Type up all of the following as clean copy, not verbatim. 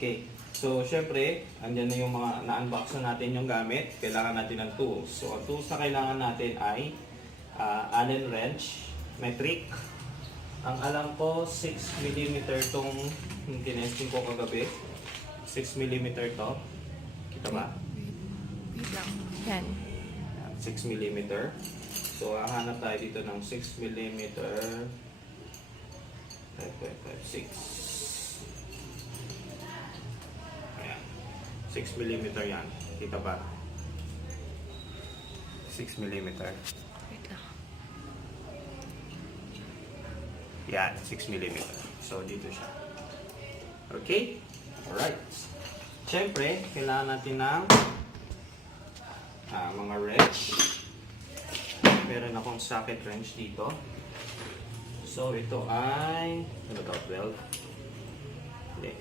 Okay. So, syempre, andyan na yung mga na-unbox na natin yung gamit. Kailangan natin ng tools. So, ang tools na kailangan natin ay Allen wrench, metric. Ang alam ko, 6mm itong tinesting ko kagabi. 6mm to. Kita ba? Wait lang. Yan. 6mm. So, hahanap tayo dito ng 6mm. 6. Ayan. 6mm yan. Kita ba? 6mm. Wait lang. Yan, 6mm. So, dito siya. Okay? Alright. Siyempre, kailangan natin ng mga wrench. Meron akong socket wrench dito. So, ito ay, ano ba, 12? Hindi.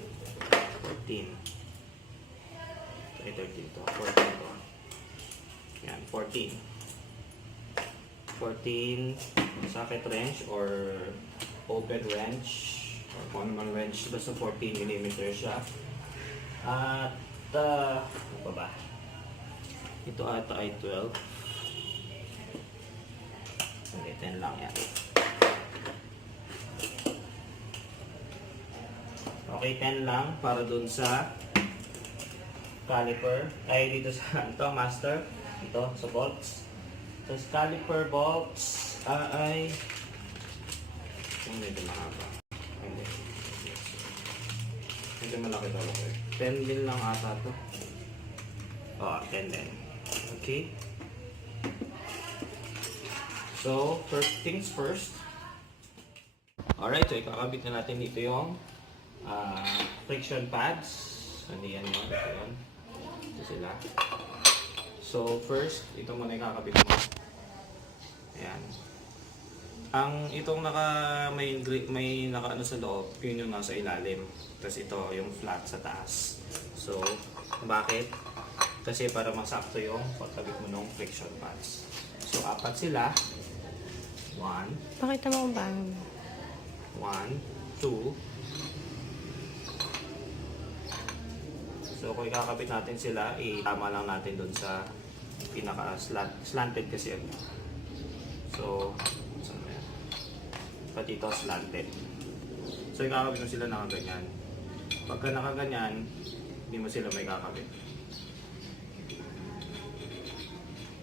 14. Ay, 13 to. 14 to. Yan, 14. 14 socket wrench or open wrench or common wrench. Basta 14mm siya. At, ano pa ba? Ito ata ay 12. Okay, 10 lang yan. Okay, 10 lang para dun sa caliper. Ay, dito sa ito, master. Ito, sa bolts. So, sa caliper bolts ay medyo mahaba. Medyo malaki ito. 10 din lang ata ito. Oh, 10 din. Okay. So, first things first. Alright, so ikakabit na natin dito yung friction pads. Hindi yan yun. Ito yun. Ito sila. So, first, ito muna ikakabit mo. Ayan. Itong may naka ano sa loob, yun yung nasa ilalim. Tapos ito yung flat sa taas. So, bakit? Kasi para masakto yung pagkabit mo ng friction pads. So, 4 sila. 1. Pakita mo kung paano. 1, 2. So, kung ikakabit natin sila, itama lang natin dun sa pinaka-slanted kasi yun. So, saan ba yan? Pati ito slanted. So, ikakabit mo sila nakaganyan. Pagka nakaganyan, hindi mo sila may kakabit.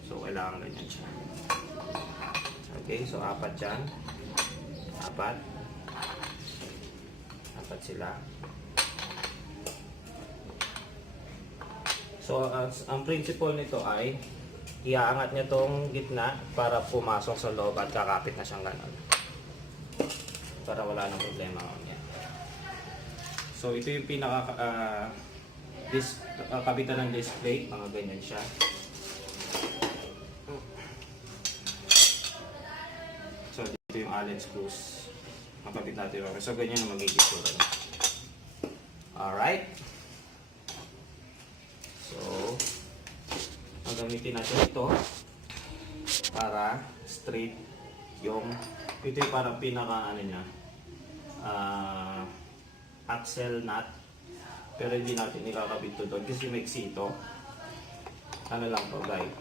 So, kailangan ganyan siya. Okay, so 4 dyan. 4 sila. So, ang principle nito ay iaangat niya tong gitna para pumasok sa loob at kakapit na siyang ganon. Para wala nang problema niya. So, ito yung pinaka kabitan ng disc brake. Mga ganyan siya. So, dito yung Allen screws. Makabit natin. So, ganyan ang magiging itsura niya. Alright. So, gagamitin natin ito para straight yung ito yung parang pinaka ano niya axle nut, pero hindi natin ikakabit ito doon kasi maiksi ito. Ano lang to, guide.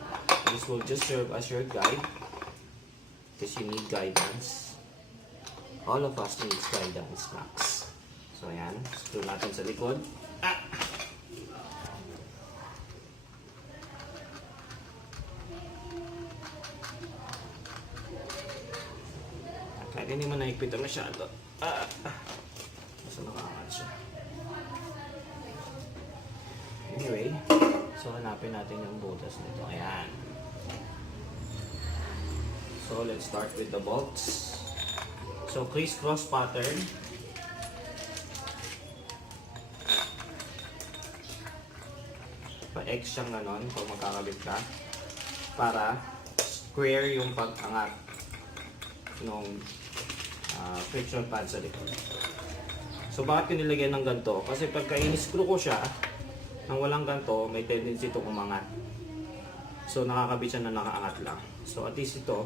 This will just serve as your guide because you need guidance. All of us need guidance, Max. So ayan, screw natin sa likod. Kahit hindi mo naipit na masyado. Basta nakaangat siya. Anyway, so hanapin natin yung butas nito. Ayan. So let's start with the bolts. So criss-cross pattern. Pa-X siyang ganon kung magkakabit ka. Para square yung pag-angat ng friction pad sa likod. So bakit ko nilagyan ng ganito? Kasi pagka in-screw ko siya nang walang ganito, may tendency itong umangat. So nakakabit siya na nakaangat lang. So at least ito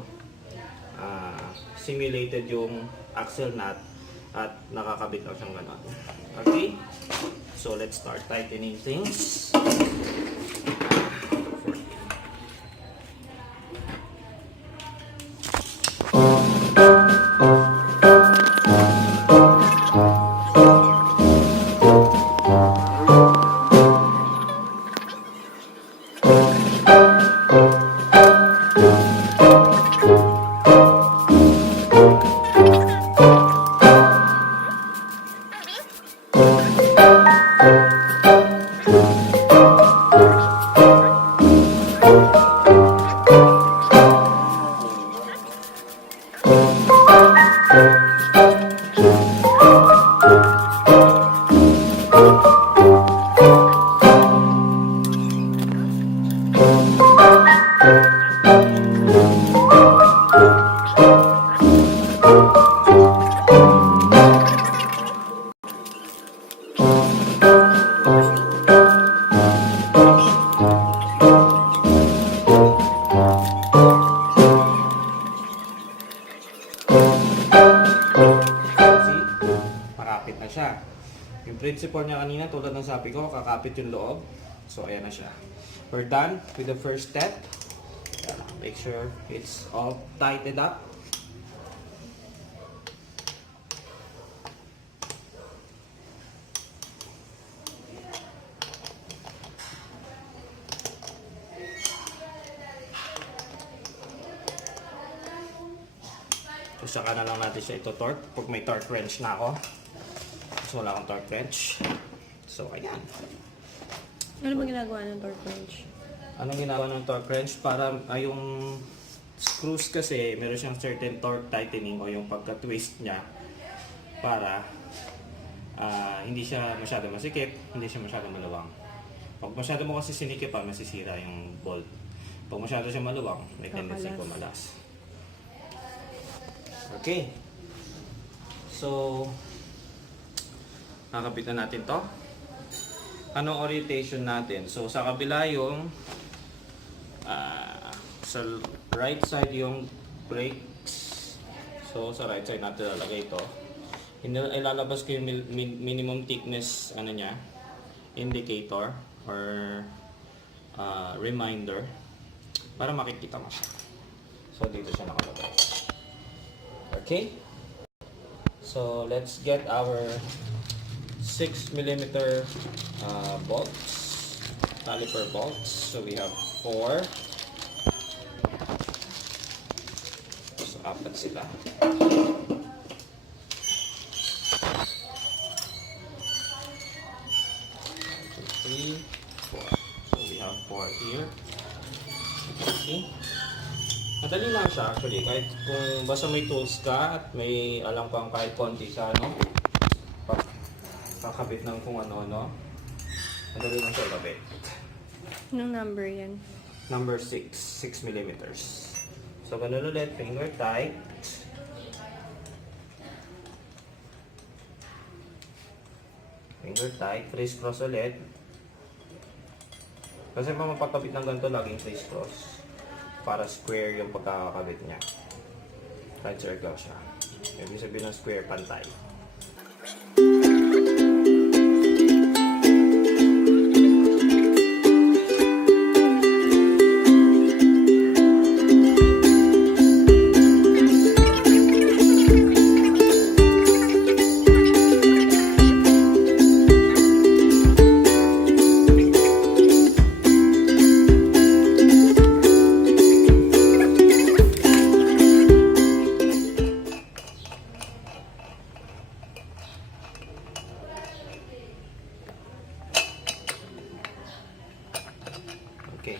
simulated yung axle nut at nakakabit lang siyang ganon. Okay? So let's start tightening things. Makapit na siya. Yung principle niya kanina, tulad ng sabi ko, kakapit yung loob. So, ayan na siya. We're done with the first step. Make sure it's all tightened up. So, saka na lang natin siya ito torque. Pag may torque wrench na ako. So, wala akong torque wrench. So, ayan. Ano ba ginagawa ng torque wrench? Anong ginagawa ng torque wrench? Para yung screws kasi, meron siyang certain torque tightening o yung pagka-twist niya para hindi siya masyado masikip, hindi siya masyado maluwang. Pag masyado mo kasi sinikip, masisira yung bolt. Pag masyado siya maluwang, may tendency kumalas. Okay. So, kakapit na natin to. Anong orientation natin? So, sa kabila yung sa right side yung brakes. So, sa right side natin lalagay ito. Ilalabas ko yung minimum thickness niya, indicator or reminder para makikita mo siya. So, dito siya nakalagay. Okay? So, let's get our 6mm bolts, caliper bolts. So, we have 4. So, 4 sila. 3, 4. So, we have 4 here. Okay. Madali lang siya actually, kahit kung basta may tools ka at may alam kang kahit konti sa kakabit ng kung ano-ano, madali lang siya kabit. Anong number yan? Number 6 mm. So ganun ulit, finger tight. Finger tight, criss-cross ulit. Kasi mapapakabit ng ganito, laging criss-cross. Para square yung pagkakabit niya. Right circle siya. Ibig sabihin ng square, pantay. Okay.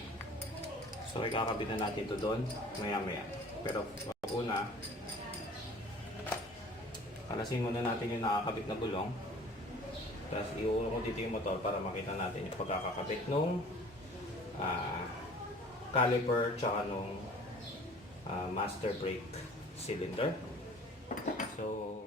So, ikakabit na natin ito doon maya-maya. Pero, una, kalasin muna natin yung nakakabit na gulong. Tapos, iuulong ko dito yung motor para makita natin yung pagkakakabit nung caliper tsaka nung master brake cylinder. So,